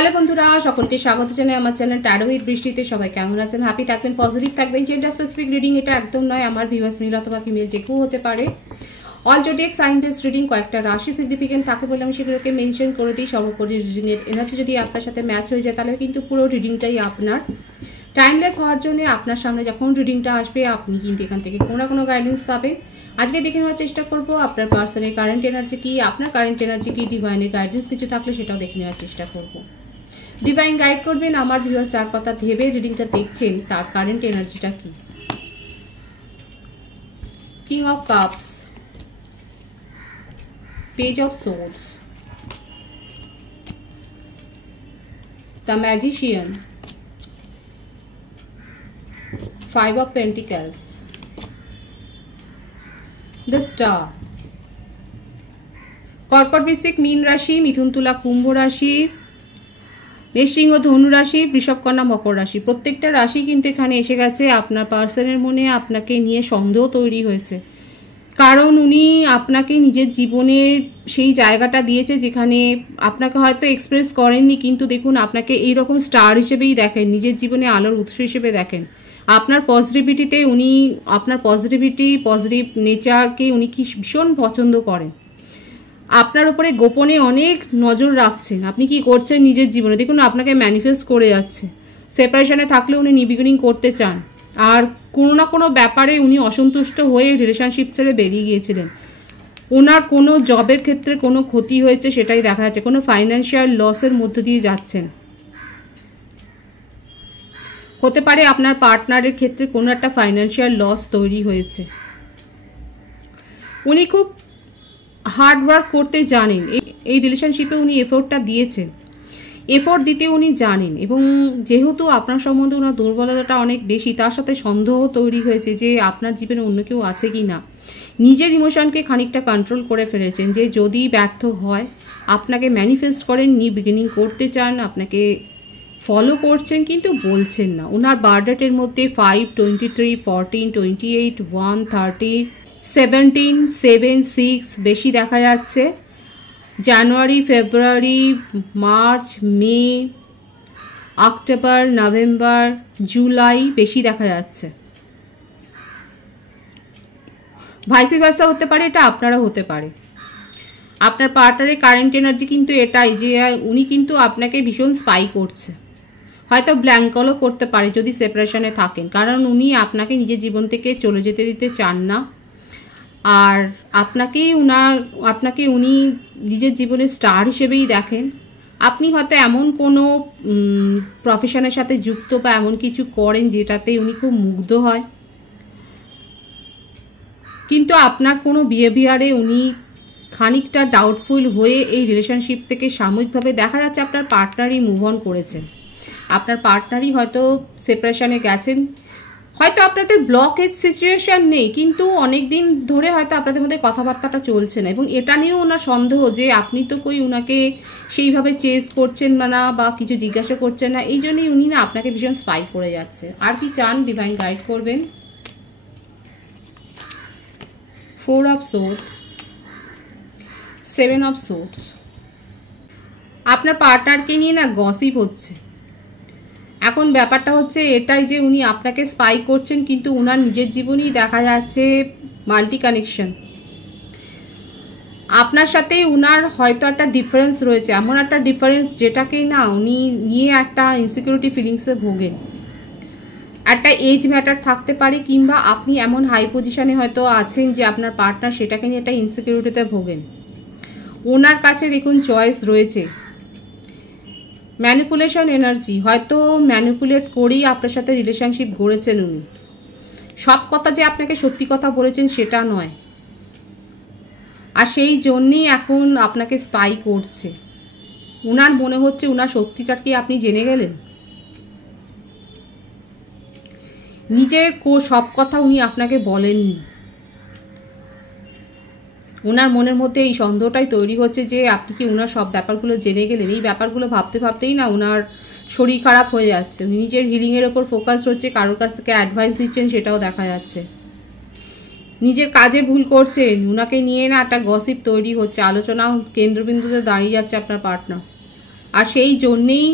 Hello বন্ধুরা, সকলকে স্বাগত জানাই আমার চ্যানেল ট্যারো উইথ বৃষ্টিতে। সবাই কেমন আছেন? হ্যাপি থাকবেন, পজিটিভ থাকবেন। জেন্ডার স্পেসিফিক রিডিং এটা একদম নয়। আমার ভিউয়ার্স মেল অথবা ফিমেল যে কেউ হতে পারে। All zodiac sign based reading, কয়েকটা রাশি সিগনিফিকেন্ট থাকে বলে আমি সেগুলোকে মেনশন করে দিই। সর্বোপরি রিডিংয়ের এনার্জি যদি আপনার সাথে ম্যাচ হয়ে যায় তাহলে কিন্তু পুরো রিডিংটাই আপনার। টাইমলেস হওয়ার জন্য আপনার সামনে যখন রিডিংটা আসবে আপনি কিন্তু এখান থেকে কোনো না কোনো গাইডেন্স পাবেন। আজকে দেখে নেওয়ার চেষ্টা করবো আপনার পার্সনের কারেন্ট এনার্জি কি, আপনার কারেন্ট এনার্জি কি, ডিভাইনের গাইডেন্স কিছু থাকলে সেটাও দেখে নেওয়ার চেষ্টা করবো। ডিভাইন গাইড করবেন আমার ভিউয়ার্স যার কথা ভেবে রিডিংটা দেখছেন তার কারেন্ট এনার্জিটা কি। King of cups, page of swords, the magician, five of pentacles, the star. কর্কট, বৃশ্চিক, মীন রাশি, মিথুন, তুলা, কুম্ভ রাশি, মেষসিংহ, ধনু রাশি, বৃষভ, কন্যা, মকর রাশি। প্রত্যেকটা রাশি কিন্তু এখানে এসে গেছে। আপনার পার্সনের মনে আপনাকে নিয়ে সন্দেহ তৈরি হয়েছে, কারণ উনি আপনাকে নিজের জীবনের সেই জায়গাটা দিয়েছে যেখানে আপনাকে হয়তো এক্সপ্রেস করেননি, কিন্তু দেখুন আপনাকে এইরকম স্টার হিসেবেই দেখেন, নিজের জীবনে আলোর উৎস হিসেবে দেখেন। আপনার পজিটিভিটিতে উনি, আপনার পজিটিভিটি, পজিটিভ নেচারকে উনি কি ভীষণ পছন্দ করেন। আপনার উপরে গোপনে অনেক নজর রাখছেন, আপনি কি করছেন নিজের জীবনে। দেখুন আপনাকে ম্যানিফেস্ট করে যাচ্ছে। সেপারেশনে থাকলে উনি নিবিগিনিং করতে চান, আর কোনো না কোনো ব্যাপারে উনি অসন্তুষ্ট হয়ে রিলেশনশিপ ছেড়ে বেরিয়ে গিয়েছিলেন। ওনার কোনো জবের ক্ষেত্রে কোনো ক্ষতি হয়েছে সেটাই দেখা যাচ্ছে, কোনো ফাইন্যান্সিয়াল লসের মধ্য দিয়ে যাচ্ছেন। হতে পারে আপনার পার্টনারের ক্ষেত্রে কোনো একটা ফাইন্যান্সিয়াল লস তৈরি হয়েছে। উনি খুব হার্ড ওয়ার্ক করতে জানেন, এই রিলেশনশিপে উনি এফোর্টটা দিয়েছেন, এফোর্ট দিতে উনি জানেন। এবং যেহেতু আপনার সম্বন্ধে ওনার দুর্বলতাটা অনেক বেশি, তার সাথে সন্দেহ তৈরি হয়েছে যে আপনার জীবনে অন্য কেউ আছে কি না। নিজের ইমোশনকে খানিকটা কন্ট্রোল করে ফেলেছেন, যে যদি ব্যর্থ হয় আপনাকে ম্যানিফেস্ট করেন, নিউ বিগিনিং করতে চান, আপনাকে ফলো করছেন কিন্তু বলছেন না। ওনার বার্থডেটের মধ্যে 5, 23, 14, 28, 1, 30, 17, 7, 6 বেশি দেখা যাচ্ছে। জানুয়ারি, ফেব্রুয়ারি, মার্চ, মে, অক্টোবর, নভেম্বর, জুলাই বেশি দেখা যাচ্ছে। ভাইস ভার্সা হতে পারে, এটা আপনারা হতে পারে। আপনার পার্টনারের কারেন্ট এনার্জি কিন্তু এটাই যে উনি কিন্তু আপনাকে ভীষণ স্পাই করছে, হয়তো ব্ল্যাঙ্ক কলও করতে পারে যদি সেপারেশনে থাকেন, কারণ উনি আপনাকে নিজের জীবন থেকে চলে যেতে দিতে চান না। আর আপনাকে উনি নিজের জীবনে স্টার হিসেবেই দেখেন। আপনি হয়তো এমন কোনো প্রফেশনের সাথে যুক্ত বা এমন কিছু করেন যেটাতে উনি খুব মুগ্ধ হয়, কিন্তু আপনার কোনো বিহেভিয়ারে উনি খানিকটা ডাউটফুল হয়ে এই রিলেশনশিপ থেকে সাময়িকভাবে দেখা যাচ্ছে আপনার পার্টনারই মুভ অন করেছেন। আপনার পার্টনারই হয়তো সেপারেশনে গেছেন, হয়তো আপনাদের ব্লকেজ সিচুয়েশন নেই, কিন্তু অনেক দিন ধরে হয়তো আপনাদের মধ্যে কথাবার্তাটা চলছে না। এবং এটা নিয়েও ওনার সন্দেহ যে আপনি তো কই ওনাকে সেইভাবে চেস করছেন না বা কিছু জিজ্ঞাসা করছেন না, এই জন্যই উনি না আপনাকে ভীষণ স্পাই করে যাচ্ছে। আর কি চান ডিভাইন গাইড করবেন। 4 অফ সোর্ডস, 7 অফ সোর্ডস। আপনার পার্টনারকে নিয়ে না গসিপ হচ্ছে। এখন ব্যাপারটা হচ্ছে এটাই যে উনি আপনাকে স্পাই করছেন, কিন্তু ওনার নিজের জীবনেই দেখা যাচ্ছে মাল্টি কানেকশন। আপনার সাথে ওনার হয়তো একটা ডিফারেন্স রয়েছে, এমন একটা ডিফারেন্স যেটাকে না উনি নিয়ে একটা ইনসিকিউরিটি ফিলিংসে ভোগেন। একটা এজ ম্যাটার থাকতে পারে, কিংবা আপনি এমন হাই পজিশনে হয়তো আছেন যে আপনার পার্টনার সেটাকে নিয়ে একটা ইনসিকিউরিটিতে ভোগেন। ওনার কাছে দেখুন চয়েস রয়েছে। ম্যানিপুলেশন এনার্জি, হয়তো ম্যানিপুলেট করেই আপনার সাথে রিলেশনশিপ গড়েছেন উনি। সব কথা যে আপনাকে সত্যি কথা বলেছেন সেটা নয়, আর সেই জন্যই এখন আপনাকে স্পাই করছে। ওনার মনে হচ্ছে ওনার সত্যিটা কি আপনি জেনে গেলেন। নিজের সব কথা উনি আপনাকে বলেননি। ওনার মনের মধ্যে এই সন্দেহটাই তৈরি হচ্ছে যে আপনি কি ওনার সব ব্যাপারগুলো জেনে গেলেন। এই ব্যাপারগুলো ভাবতে ভাবতেই না ওনার শরীর খারাপ হয়ে যাচ্ছে। উনি নিজের হিলিংয়ের ওপর ফোকাস হচ্ছে, কারোর কাছ থেকে অ্যাডভাইস দিচ্ছেন সেটাও দেখা যাচ্ছে। নিজের কাজে ভুল করছেন, ওনাকে নিয়ে না একটা গসিপ তৈরি হচ্ছে, আলোচনা কেন্দ্রবিন্দুতে দাঁড়িয়ে যাচ্ছে আপনার পার্টনার। আর সেই জন্যেই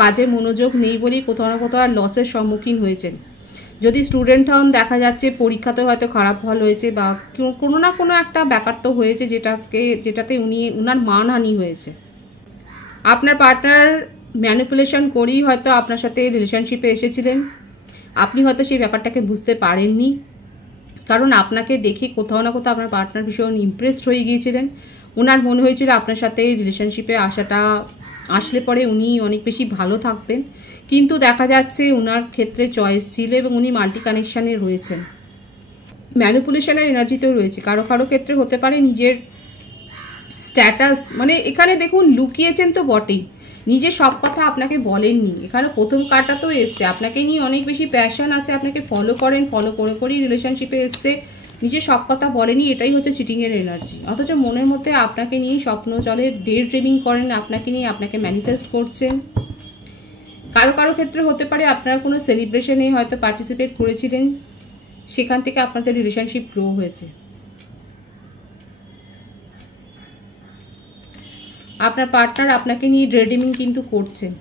কাজে মনোযোগ নেই বলেই কোথাও না কোথাও লসের সম্মুখীন হয়েছেন। যদি স্টুডেন্ট হন, দেখা যাচ্ছে পরীক্ষাতে হয়তো খারাপ ফল হয়েছে বা কোনো না কোনো একটা ব্যাপার তো হয়েছে যেটাতে উনার মানহানি হয়েছে। আপনার পার্টনার ম্যানিপুলেশন করেই হয়তো আপনার সাথে রিলেশনশিপে এসেছিলেন। আপনি হয়তো সেই ব্যাপারটাকে বুঝতে পারেননি, কারণ আপনাকে দেখে কোথাও না কোথাও আপনার পার্টনার ভীষণ ইমপ্রেসড হয়ে গিয়েছিলেন। ওনার মনে হয়েছিল আপনার সাথে রিলেশনশিপে আসলে পরে উনি অনেক বেশি ভালো থাকবেন, কিন্তু দেখা যাচ্ছে ওনার ক্ষেত্রে চয়েস ছিল এবং উনি মাল্টি কানেকশানে রয়েছেন, ম্যানিপুলেশনের এনার্জিতেও রয়েছে। কারো কারো ক্ষেত্রে হতে পারে নিজের স্ট্যাটাস, মানে এখানে দেখুন লুকিয়েছেন তো বটেই, নিজের সব কথা আপনাকে বলেননি। এখানে প্রথম কার্ডটা তো এসছে, আপনাকে নিয়ে অনেক বেশি প্যাশন আছে, আপনাকে ফলো করেন, ফলো করে করেই রিলেশনশিপে এসছে, নিজের সব কথা বলেনি। এটাই হচ্ছে চিটিংয়ের এনার্জি। অথচ মনের মধ্যে আপনাকে নিয়েই স্বপ্ন চলে, ডে ড্রিমিং করেন আপনাকে নিয়ে, আপনাকে ম্যানিফেস্ট করছেন। কারো কারো ক্ষেত্রে হতে পারে আপনার কোনো সেলিব্রেশনে হয়তো পার্টিসিপেট করেছিলেন, সেখান থেকে আপনাদের রিলেশনশিপ গ্রো হয়েছে। আপনার পার্টনার আপনাকে নিয়ে ড্রেডিমিং কিন্তু করছেন।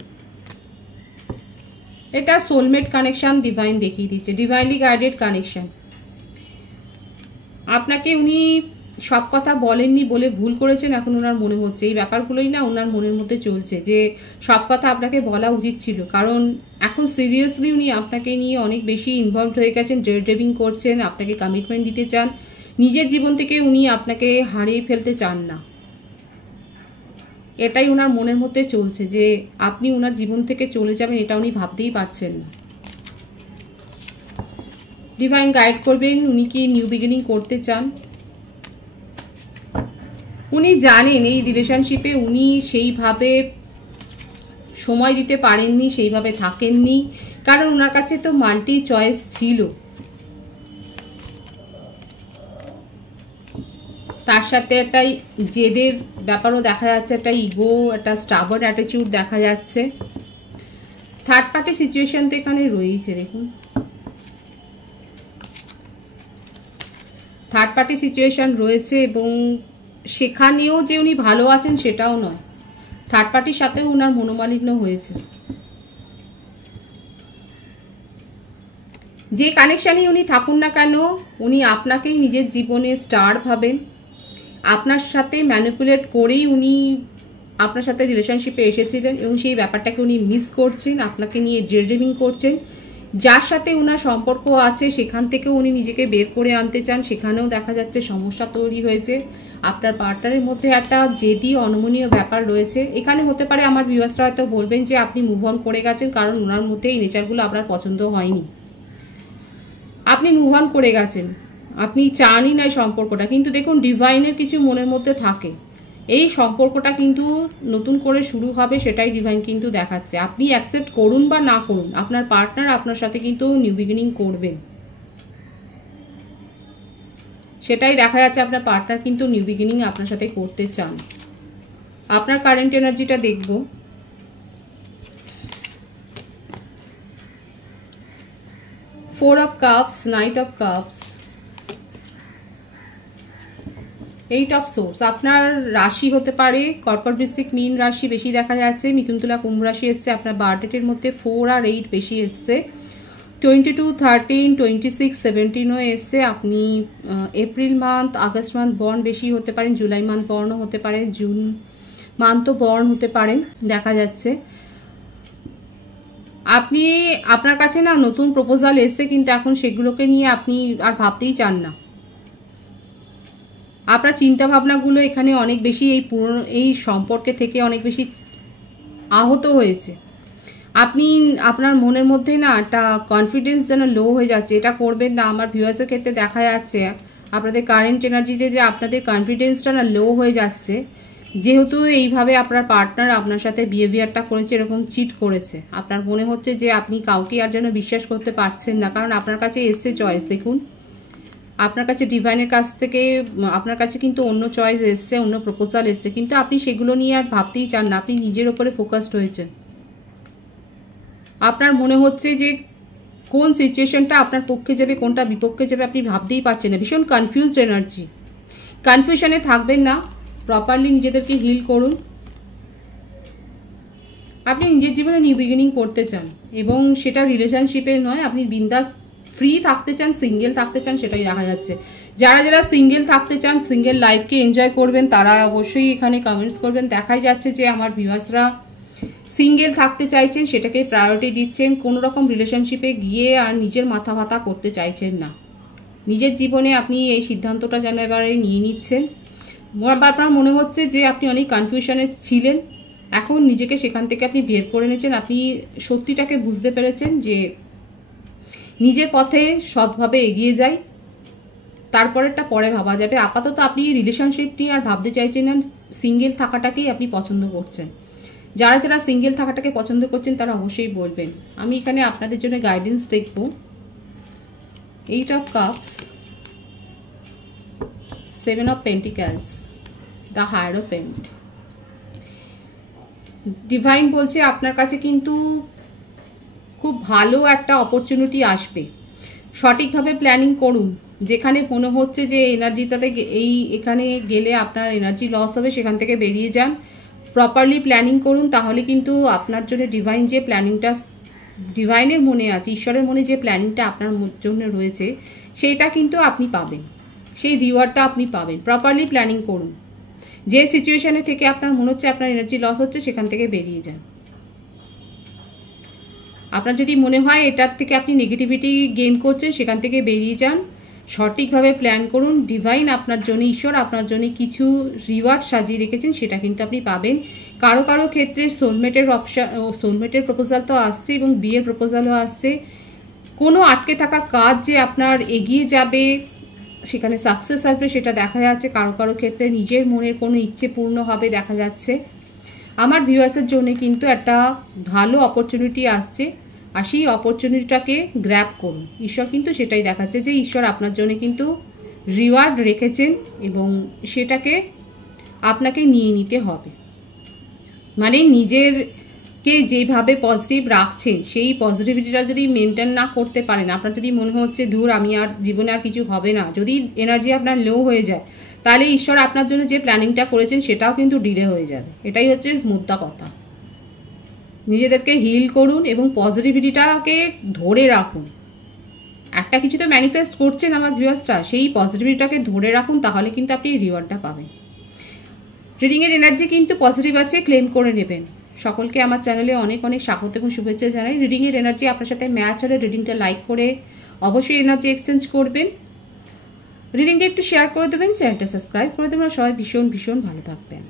এটা সোলমেট কানেকশন ডিভাইন দেখিয়ে দিচ্ছে, ডিভাইনলি গাইডেড কানেকশন। আপনাকে উনি সব কথা বলেননি বলে ভুল করেছেন এখন ওনার মনে হচ্ছে। এই ব্যাপারগুলোই না ওনার মনের মধ্যে চলছে, যে সব কথা আপনাকে বলা উচিত ছিল, কারণ এখন সিরিয়াসলি উনি আপনাকে নিয়ে অনেক বেশি ইনভলভড হয়ে গেছেন, ড্রেডিমিং করছেন, আপনাকে কমিটমেন্ট দিতে চান, নিজের জীবন থেকে উনি আপনাকে হারিয়ে ফেলতে চান না। এটাই ওনার মনের মধ্যে চলছে, যে আপনি ওনার জীবন থেকে চলে যাবেন এটা উনি ভাবতেই পারছেন না। ডিভাইন গাইড করবেন, উনি কি নিউ বিগিনিং করতে চান। উনি জানেন এই রিলেশনশিপে উনি সেইভাবে সময় দিতে পারেননি, সেইভাবে থাকেননি, কারণ ওনার কাছে তো মাল্টি চয়েস ছিল। তার সাথে একটা জেদের ব্যাপারও দেখা যাচ্ছে, একটা ইগো, একটা স্টাবার্ন অ্যাটিটিউড দেখা যাচ্ছে। থার্ড পার্টি সিচুয়েশন তো এখানে রয়েছে, দেখুন থার্ড পার্টি সিচুয়েশন রয়েছে, এবং সেখানেও যে উনি ভালো আছেন সেটাও নয়, থার্ড পার্টির সাথেও ওনার মনোমালিন্য হয়েছে। যে কানেকশানেই উনি থাকুন না কেন, উনি আপনাকেই নিজের জীবনে স্টার ভাবেন। আপনার সাথে ম্যানিপুলেট করেই উনি আপনার সাথে রিলেশনশিপে এসেছিলেন, এবং সেই ব্যাপারটাকে উনি মিস করছেন, আপনাকে নিয়ে ড্রেডিমিং করছেন। যার সাথে ওনার সম্পর্ক আছে সেখান থেকেও উনি নিজেকে বের করে আনতে চান, সেখানেও দেখা যাচ্ছে সমস্যা তৈরি হয়েছে। আপনার পার্টনারের মধ্যে একটা জেদি অনমনীয় ব্যাপার রয়েছে। এখানে হতে পারে আমার ভিউয়ার্সরা হয়তো বলবেন যে আপনি মুভ অন করে গেছেন, কারণ ওনার মধ্যে এই নেচারগুলো আপনার পছন্দ হয়নি, আপনি মুভ অন করে গেছেন, আপনি চানই না এই সম্পর্কটা। কিন্তু দেখুন ডিভাইনের কিছু মনের মধ্যে থাকে, এই সম্পর্কটা কিন্তু নতুন করে শুরু হবে, সেটাই ডিভাইন কিন্তু দেখাচ্ছে। আপনি অ্যাকসেপ্ট করুন বা না করুন, আপনার পার্টনার আপনার সাথে কিন্তু নিউ বিগিনিং করবেন, সেটাই দেখা যাচ্ছে। আপনার পার্টনার কিন্তু নিউ বিগিনিং আপনার সাথে করতে চান। আপনার কারেন্ট এনার্জিটা দেখব। Four of cups, night of cups, eight of swords. আপনার রাশি হতে পারে কর্কট, বৃশ্চিক, মীন রাশি বেশি দেখা যাচ্ছে, মিথুন, তুলা, কুম্ভ রাশি এসছে। আপনার বার্থডেটের মধ্যে 4 আর 8 বেশি এসছে, 22, 13, 26, 17ও এসছে। আপনি April month, August month born বেশি হতে পারেন, জুলাই মান্থ বর্নও হতে পারে, জুন মান্থও বর্ন হতে পারেন দেখা যাচ্ছে। আপনি আপনার কাছে না নতুন প্রপোজাল এসছে, কিন্তু এখন সেগুলোকে নিয়ে আপনি আর ভাবতেই চান না। আপনার চিন্তা ভাবনাগুলো এখানে অনেক বেশি এই সম্পর্কে থেকে অনেক বেশি আহত হয়েছে। আপনি আপনার মনের মধ্যে না একটা কনফিডেন্স যেন লো হয়ে যাচ্ছে। এটা করবেন না। আমার ভিউয়ার্সের ক্ষেত্রে দেখা যাচ্ছে আপনাদের কারেন্ট এনার্জিতে যে আপনাদের কনফিডেন্সটা না লো হয়ে যাচ্ছে, যেহেতু এইভাবে আপনার পার্টনার আপনার সাথে বিহেভিয়ারটা করেছে, এরকম চিট করেছে। আপনার মনে হচ্ছে যে আপনি কাউকে আর যেন বিশ্বাস করতে পারছেন না, কারণ আপনার কাছে এসছে চয়েস। দেখুন আপনার কাছে ডিভাইনের কাছ থেকে আপনার কাছে কিন্তু অন্য চয়েস এসছে, অন্য প্রপোজাল এসছে, কিন্তু আপনি সেগুলো নিয়ে আর ভাবতেই চান না। আপনি নিজের ওপরে ফোকাসড হয়েছেন। আপনার মনে হচ্ছে যে কোন সিচুয়েশনটা আপনার পক্ষে যাবে, কোনটা বিপক্ষে যাবে আপনি ভাবতেই পারছেন না। ভীষণ কনফিউজড এনার্জি। কনফিউশনে থাকবেন না, প্রপারলি নিজেদেরকে হিল করুন। আপনি নিজের জীবনে নিউ বিগিনিং করতে চান এবং সেটা রিলেশনশিপে নয়, আপনি বিন্দাস ফ্রি থাকতে চান, সিঙ্গেল থাকতে চান, সেটাই দেখা যাচ্ছে। যারা যারা সিঙ্গেল থাকতে চান, সিঙ্গেল লাইফকে এনজয় করবেন, তারা অবশ্যই এখানে কমেন্টস করবেন। দেখাই যাচ্ছে যে আমার ভিউয়ার্সরা সিঙ্গেল থাকতে চাইছেন, সেটাকে প্রায়োরিটি দিচ্ছেন, কোনো রকম রিলেশনশিপে গিয়ে আর নিজের মাথা ব্যথা করতে চাইছেন না। নিজের জীবনে আপনি এই সিদ্ধান্তটা যেন এবারে নিয়ে নিচ্ছেন। আপনার মনে হচ্ছে যে আপনি অনেক কনফিউশনে ছিলেন, এখন নিজেকে সেখান থেকে আপনি বের করে নিয়েছেন। আপনি সত্যিটাকে বুঝতে পেরেছেন যে নিজের পথে সৎভাবে এগিয়ে যাই, তারপরেরটা পরে ভাবা যাবে। আপাতত আপনি রিলেশনশিপ নিয়ে আর ভাবতে চাইছেন না, সিঙ্গেল থাকাটাকেই আপনি পছন্দ করছেন। যারা যারা সিঙ্গেল থাকাটাকে পছন্দ করছেন তারা অবশ্যই বলবেন। আমি এখানে আপনাদের জন্য গাইডেন্স দেখব। 8 of Cups, 7 of Pentacles, the Hierophant। Divine বলছে আপনার কাছে কিন্তু খুব ভালো একটা অপরচুনিটি আসবে। সঠিকভাবে প্ল্যানিং করুন। যেখানে মনে হচ্ছে যে এনার্জিটাতে এখানে গেলে আপনার এনার্জি লস হবে, সেখান থেকে বেরিয়ে যান। প্রপারলি প্ল্যানিং করুন, তাহলে কিন্তু আপনার জন্য ডিভাইন যে প্ল্যানিংটা ডিভাইনের মনে আছে, ঈশ্বরের মনে যে প্ল্যানিংটা আপনার জন্য রয়েছে, সেইটা কিন্তু আপনি পাবেন, সেই রিওয়ার্ডটা আপনি পাবেন। প্রপারলি প্ল্যানিং করুন। যে সিচুয়েশনে থেকে আপনার মনে হচ্ছে আপনার এনার্জি লস হচ্ছে, সেখান থেকে বেরিয়ে যান। আপনার যদি মনে হয় এটার থেকে আপনি নেগেটিভিটি গেইন করছেন, সেখান থেকে বেরিয়ে যান। সঠিকভাবে প্ল্যান করুন। ডিভাইন আপনার জন্য, ঈশ্বর আপনার জন্য কিছু রিওয়ার্ড সাজিয়ে রেখেছেন, সেটা কিন্তু আপনি পাবেন। কারো কারো ক্ষেত্রে সোলমেটের প্রপোজাল তো আসছে এবং বিয়ের প্রপোজালও আসছে। কোনো আটকে থাকা কাজ যে আপনার এগিয়ে যাবে, সেখানে সাকসেস আসবে, সেটা দেখা যাচ্ছে। কারো কারো ক্ষেত্রে নিজের মনের কোনো ইচ্ছে পূর্ণ হবে দেখা যাচ্ছে। আমার ভিউয়ার্সের জন্য কিন্তু একটা ভালো অপরচুনিটি আসছে, আর সেই অপরচুনিটিটাকে গ্র্যাব করুন। ঈশ্বর কিন্তু সেটাই দেখাচ্ছে যে ঈশ্বর আপনার জন্য কিন্তু রিওয়ার্ড রেখেছেন এবং সেটাকে আপনাকে নিয়ে নিতে হবে। মানে নিজেরকে যেভাবে পজিটিভ রাখছেন, সেই পজিটিভিটিটা যদি মেনটেন না করতে পারেন, আপনার যদি মনে হচ্ছে ধুর আমি আর জীবনে আর কিছু হবে না, যদি এনার্জি আপনার লো হয়ে যায়, তাহলে ঈশ্বর আপনার জন্য যে প্ল্যানিংটা করেছেন সেটাও কিন্তু ডিলে হয়ে যাবে। এটাই হচ্ছে মুদ্রা কথা। নিজেদেরকে হিল করুন এবং পজিটিভিটিটাকে ধরে রাখুন। একটা কিছু তো ম্যানিফেস্ট করছেন আমার ভিউয়ার্সরা, সেই পজিটিভিটিটাকে ধরে রাখুন, তাহলে কিন্তু আপনি রিওয়ার্ডটা পাবেন। রিডিংয়ের এনার্জি কিন্তু পজিটিভ আছে, ক্লেম করে নেবেন। সকলকে আমার চ্যানেলে অনেক অনেক স্বাগত এবং শুভেচ্ছা জানাই। রিডিংয়ের এনার্জি আপনার সাথে ম্যাচ হলে রিডিংটা লাইক করে অবশ্যই এনার্জি এক্সচেঞ্জ করবেন। রিডিংটা একটু শেয়ার করে দেবেন, চ্যানেলটা সাবস্ক্রাইব করে দেবেন। সবাই ভীষণ ভীষণ ভালো থাকবেন।